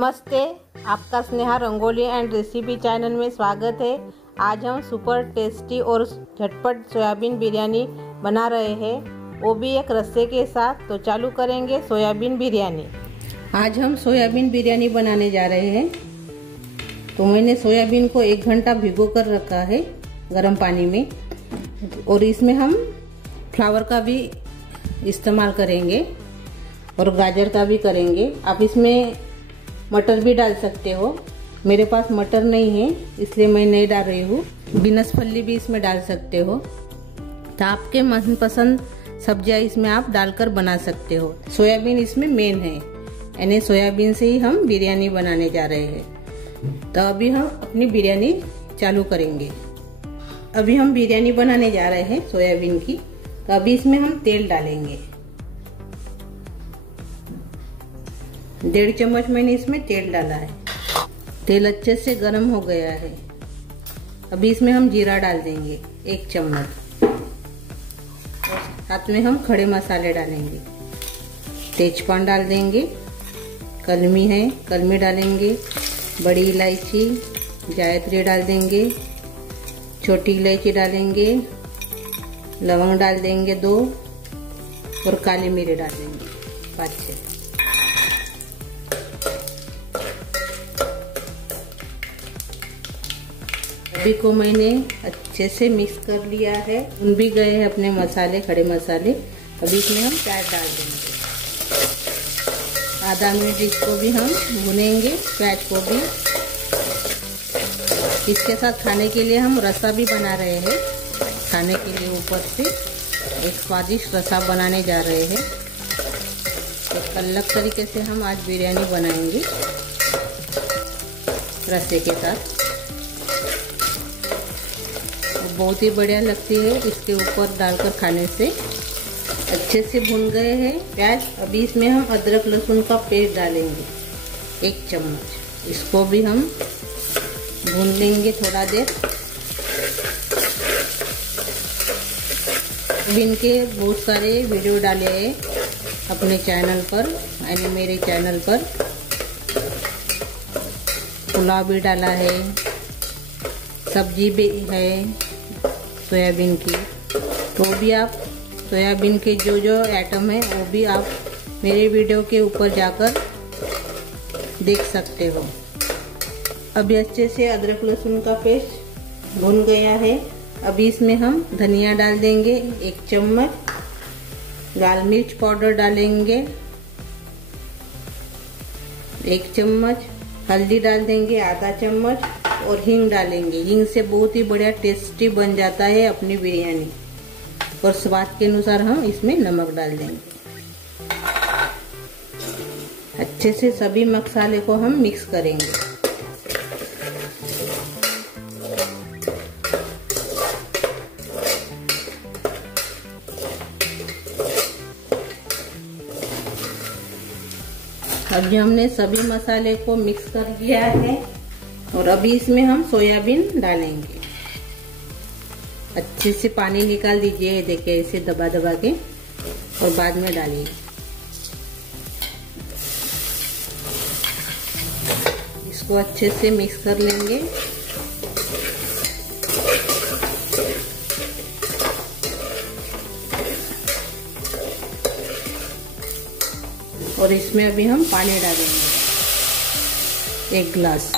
नमस्ते, आपका Sneha rangoli and recipe channel में स्वागत है। आज हम सुपर टेस्टी और झटपट सोयाबीन बिरयानी बना रहे हैं, वो भी एक रस्से के साथ। तो चालू करेंगे सोयाबीन बिरयानी। आज हम सोयाबीन बिरयानी बनाने जा रहे हैं। तो मैंने सोयाबीन को 1 घंटा भिगो कर रखा है गर्म पानी में, और इसमें हम फ्लावर का भी इस्तेमाल करेंगे और गाजर का भी करेंगे। आप इसमें मटर भी डाल सकते हो। मेरे पास मटर नहीं है इसलिए मैं नहीं डाल रही हूँ। बीनस फली भी इसमें डाल सकते हो। तो आपके मनपसंद सब्जियां इसमें आप डालकर बना सकते हो। सोयाबीन इसमें मेन है, यानी सोयाबीन से ही हम बिरयानी बनाने जा रहे हैं। तो अभी हम अपनी बिरयानी चालू करेंगे। अभी हम बिरयानी बनाने जा रहे हैं सोयाबीन की। तो अभी इसमें हम तेल डालेंगे। 1.5 चम्मच मैंने इसमें तेल डाला है। तेल अच्छे से गर्म हो गया है। अभी इसमें हम जीरा डाल देंगे 1 चम्मच। साथ में हम खड़े मसाले डालेंगे। तेजपान डाल देंगे, कलमी है कलमी डालेंगे, बड़ी इलायची जायत्री डाल देंगे, छोटी इलायची डालेंगे, लवंग डाल देंगे 2 और काली मिर्च डाल देंगे 5-6। अभी को मैंने अच्छे से मिक्स कर लिया है। भुन भी गए हैं अपने मसाले, खड़े मसाले। अभी इसमें हम प्याज डाल देंगे। आधा मिनट इसको भी हम भुनेंगे, प्याज को भी। इसके साथ खाने के लिए हम रसा भी बना रहे हैं। खाने के लिए ऊपर से एक स्वादिष्ट रसा बनाने जा रहे हैं। एक अलग तरीके से हम आज बिरयानी बनाएंगे रसे के साथ। बहुत ही बढ़िया लगती है इसके ऊपर डालकर खाने से। अच्छे से भुन गए हैं प्याज। अभी इसमें हम अदरक लहसुन का पेस्ट डालेंगे 1 चम्मच। इसको भी हम भून लेंगे थोड़ा देर। इनके बहुत सारे वीडियो डाले हैं अपने चैनल पर, यानी मेरे चैनल पर। पुलाव भी डाला है, सब्जी भी है सोयाबीन की। तो भी आप सोयाबीन के जो आइटम है वो भी आप मेरे वीडियो के ऊपर जाकर देख सकते हो। अभी अच्छे से अदरक लहसुन का पेस्ट भुन गया है। अभी इसमें हम धनिया डाल देंगे 1 चम्मच, लाल मिर्च पाउडर डालेंगे 1 चम्मच, हल्दी डाल देंगे आधा चम्मच और हींग डालेंगे। हींग से बहुत ही बढ़िया टेस्टी बन जाता है अपनी बिरयानी। और स्वाद के अनुसार हम इसमें नमक डाल देंगे। अच्छे से सभी मसाले को हम मिक्स करेंगे। अभी हमने सभी मसाले को मिक्स कर लिया है और अभी इसमें हम सोयाबीन डालेंगे। अच्छे से पानी निकाल दीजिए, देखिए ऐसे दबा दबा के, और बाद में डालिए। इसको अच्छे से मिक्स कर लेंगे। और इसमें अभी हम पानी डालेंगे 1 गिलास।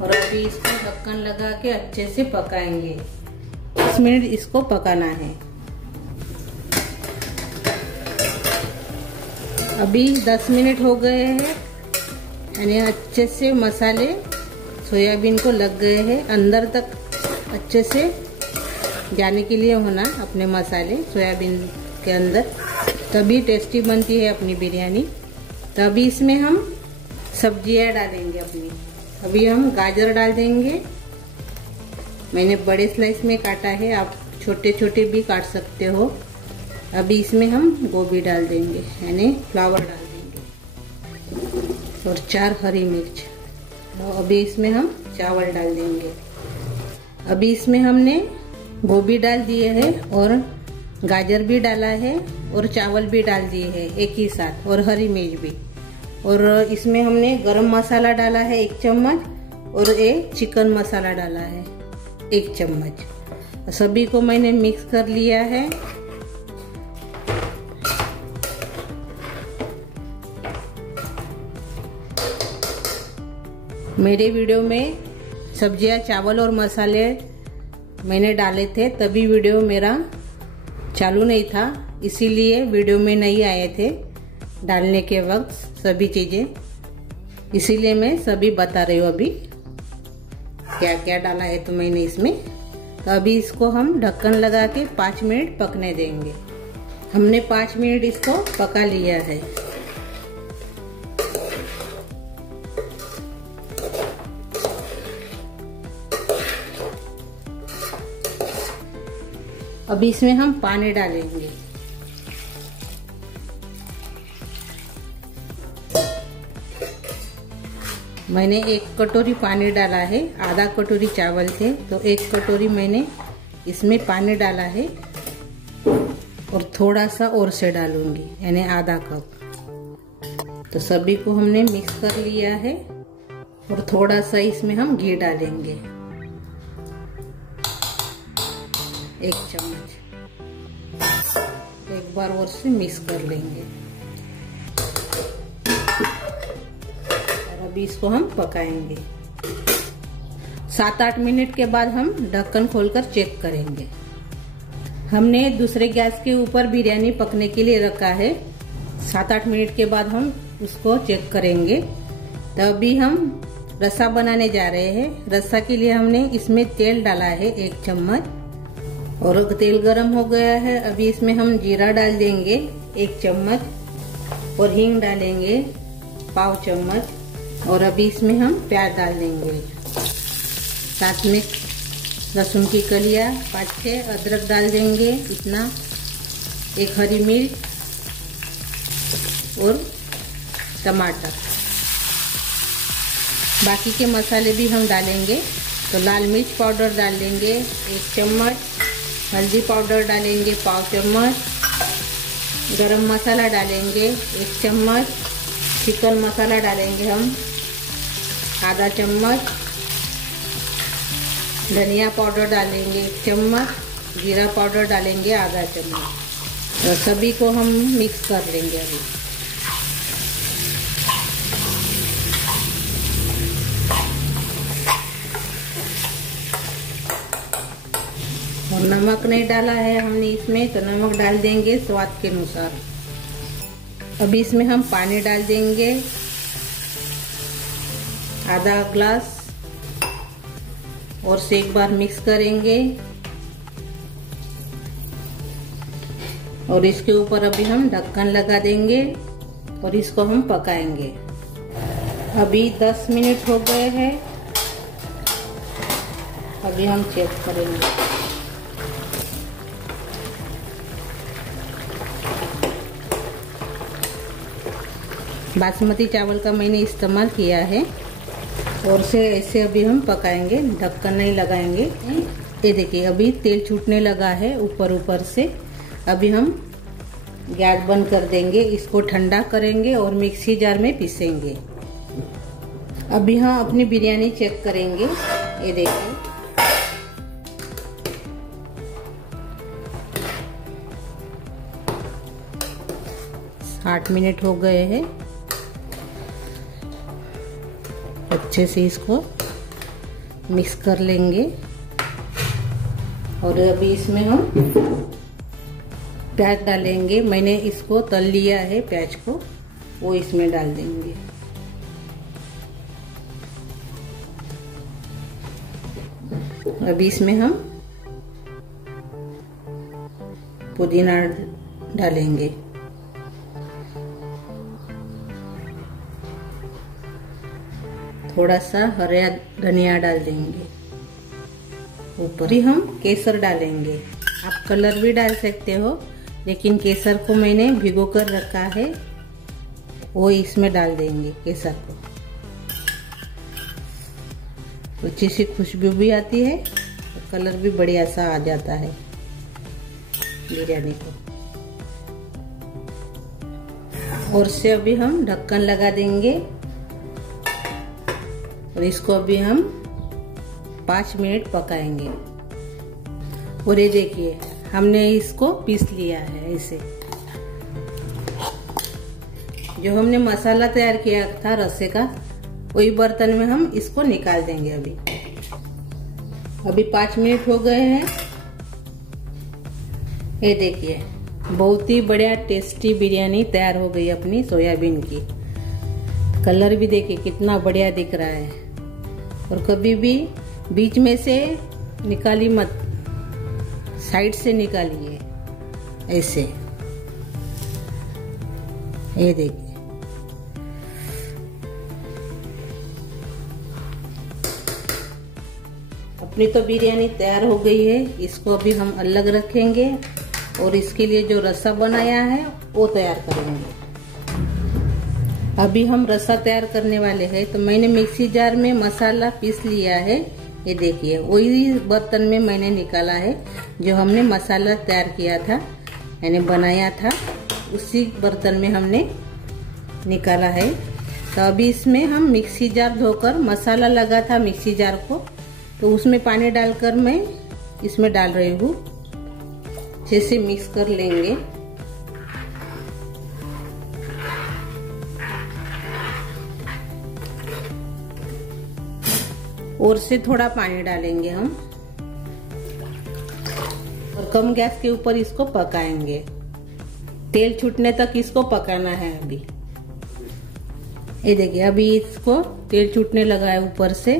और अभी इसको ढक्कन लगा के अच्छे से पकाएंगे। 10 मिनट इसको पकाना है। अभी 10 मिनट हो गए हैं, यानी अच्छे से मसाले सोयाबीन को लग गए हैं। अंदर तक अच्छे से जाने के लिए होना अपने मसाले सोयाबीन के अंदर, तभी टेस्टी बनती है अपनी बिरयानी। तभी इसमें हम सब्जियां डालेंगे अपनी। अभी हम गाजर डाल देंगे। मैंने बड़े स्लाइस में काटा है, आप छोटे छोटे भी काट सकते हो। अभी इसमें हम गोभी डाल देंगे, यानी फ्लावर डाल देंगे, और 4 हरी मिर्च। तो अभी इसमें हम चावल डाल देंगे। अभी इसमें हमने गोभी डाल दिए है और गाजर भी डाला है और चावल भी डाल दिए हैं एक ही साथ और हरी मिर्च भी। और इसमें हमने गरम मसाला डाला है 1 चम्मच और एक चिकन मसाला डाला है 1 चम्मच। सभी को मैंने मिक्स कर लिया है। मेरे वीडियो में सब्जियां, चावल और मसाले मैंने डाले थे, तभी वीडियो मेरा चालू नहीं था, इसीलिए वीडियो में नहीं आए थे डालने के वक्त सभी चीज़ें, इसीलिए मैं सभी बता रही हूँ अभी क्या क्या डाला है तो मैंने इसमें। तो अभी इसको हम ढक्कन लगा के 5 मिनट पकने देंगे। हमने 5 मिनट इसको पका लिया है। अभी इसमें हम पानी डालेंगे। मैंने 1 कटोरी पानी डाला है, आधा कटोरी चावल थे तो 1 कटोरी मैंने इसमें पानी डाला है और थोड़ा सा और से डालूंगी, यानी आधा कप। तो सभी को हमने मिक्स कर लिया है और थोड़ा सा इसमें हम घी डालेंगे 1 चम्मच। एक बार और से मिक्स कर लेंगे और अभी इसको हम पकाएंगे। 7-8 मिनट के बाद हम ढक्कन खोलकर चेक करेंगे। हमने दूसरे गैस के ऊपर बिरयानी पकने के लिए रखा है। 7-8 मिनट के बाद हम उसको चेक करेंगे। तो अभी हम रसा बनाने जा रहे हैं। रसा के लिए हमने इसमें तेल डाला है 1 चम्मच और तेल गरम हो गया है। अभी इसमें हम जीरा डाल देंगे 1 चम्मच और हींग डालेंगे 1/4 चम्मच और अभी इसमें हम प्याज डाल देंगे, साथ में लहसुन की कलियां 5-6, अदरक डाल देंगे इतना, 1 हरी मिर्च और टमाटर। बाकी के मसाले भी हम डालेंगे। तो लाल मिर्च पाउडर डाल देंगे 1 चम्मच, हल्दी पाउडर डालेंगे 1/4 चम्मच, गरम मसाला डालेंगे 1 चम्मच, चिकन मसाला डालेंगे हम आधा चम्मच, धनिया पाउडर डालेंगे 1 चम्मच, जीरा पाउडर डालेंगे आधा चम्मच और सभी को हम मिक्स कर लेंगे अभी। और नमक नहीं डाला है हमने इसमें, तो नमक डाल देंगे स्वाद के अनुसार। अभी इसमें हम पानी डाल देंगे आधा ग्लास और से एक बार मिक्स करेंगे और इसके ऊपर अभी हम ढक्कन लगा देंगे और इसको हम पकाएंगे। अभी 10 मिनट हो गए हैं। अभी हम चेक करेंगे। बासमती चावल का मैंने इस्तेमाल किया है और से ऐसे अभी हम पकाएंगे, ढक्कन नहीं लगाएंगे। ये देखिए अभी तेल छूटने लगा है ऊपर से। अभी हम गैस बंद कर देंगे, इसको ठंडा करेंगे और मिक्सी जार में पीसेंगे। अभी हम अपनी बिरयानी चेक करेंगे। ये देखिए 8 मिनट हो गए हैं। अच्छे से इसको मिक्स कर लेंगे और अभी इसमें हम प्याज डालेंगे। मैंने इसको तल लिया है प्याज को, वो इसमें डाल देंगे। अभी इसमें हम पुदीना डालेंगे, थोड़ा सा हरा धनिया डाल देंगे। ऊपर ही हम केसर डालेंगे। आप कलर भी डाल सकते हो, लेकिन केसर को मैंने भिगो कर रखा है, वो इसमें डाल देंगे केसर को। अच्छी सी खुशबू भी आती है कलर भी बढ़िया सा आ जाता है बिरयानी को। और से अभी हम ढक्कन लगा देंगे और इसको अभी हम 5 मिनट पकाएंगे। और ये देखिए हमने इसको पीस लिया है। ऐसे जो हमने मसाला तैयार किया था रस्से का, वही बर्तन में हम इसको निकाल देंगे। अभी 5 मिनट हो गए हैं। ये देखिए बहुत ही बढ़िया टेस्टी बिरयानी तैयार हो गई अपनी सोयाबीन की। कलर भी देखिए कितना बढ़िया दिख रहा है। और कभी भी बीच में से निकाली मत, साइड से निकालिए ऐसे। ये देखिए अपनी तो बिरयानी तैयार हो गई है। इसको अभी हम अलग रखेंगे और इसके लिए जो रसा बनाया है वो तैयार करेंगे। अभी हम रसा तैयार करने वाले हैं। तो मैंने मिक्सी जार में मसाला पीस लिया है। ये देखिए वही बर्तन में मैंने निकाला है जो हमने मसाला तैयार किया था, यानी बनाया था, उसी बर्तन में हमने निकाला है। तो अभी इसमें हम मिक्सी जार धोकर, मसाला लगा था मिक्सी जार को, तो उसमें पानी डालकर मैं इसमें डाल रही हूँ। अच्छे से मिक्स कर लेंगे। और से थोड़ा पानी डालेंगे हम और कम गैस के ऊपर इसको पकाएंगे। तेल छूटने तक इसको पकाना है। अभी ये देखिए अभी इसको तेल छूटने लगा है ऊपर से।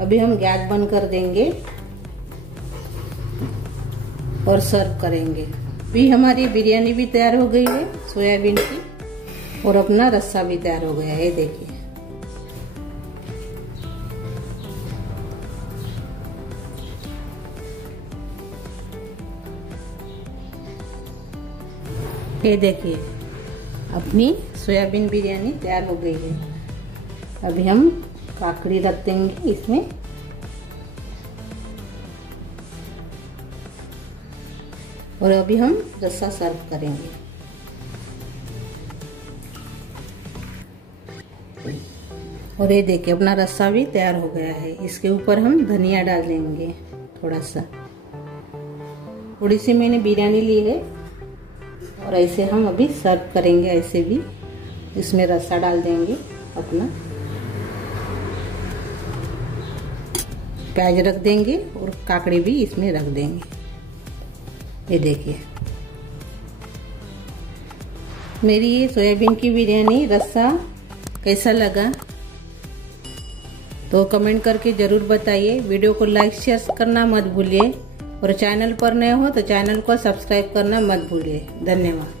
अभी हम गैस बंद कर देंगे और सर्व करेंगे। अभी हमारी बिरयानी भी तैयार हो गई है सोयाबीन की और अपना रस्सा भी तैयार हो गया है। ये देखिए अपनी सोयाबीन बिरयानी तैयार हो गई है। अभी हम काकड़ी रख देंगे इसमें और अभी हम रस्सा सर्व करेंगे। और ये देखिए अपना रस्सा भी तैयार हो गया है। इसके ऊपर हम धनिया डाल देंगे थोड़ा सा। थोड़ी सी मैंने बिरयानी ली है और ऐसे हम अभी सर्व करेंगे। ऐसे भी इसमें रस्सा डाल देंगे अपना, प्याज रख देंगे और काकड़ी भी इसमें रख देंगे। ये देखिए मेरी ये सोयाबीन की बिरयानी रस्सा कैसा लगा तो कमेंट करके ज़रूर बताइए। वीडियो को लाइक शेयर करना मत भूलिए और चैनल पर नए हो तो चैनल को सब्सक्राइब करना मत भूलिए। धन्यवाद।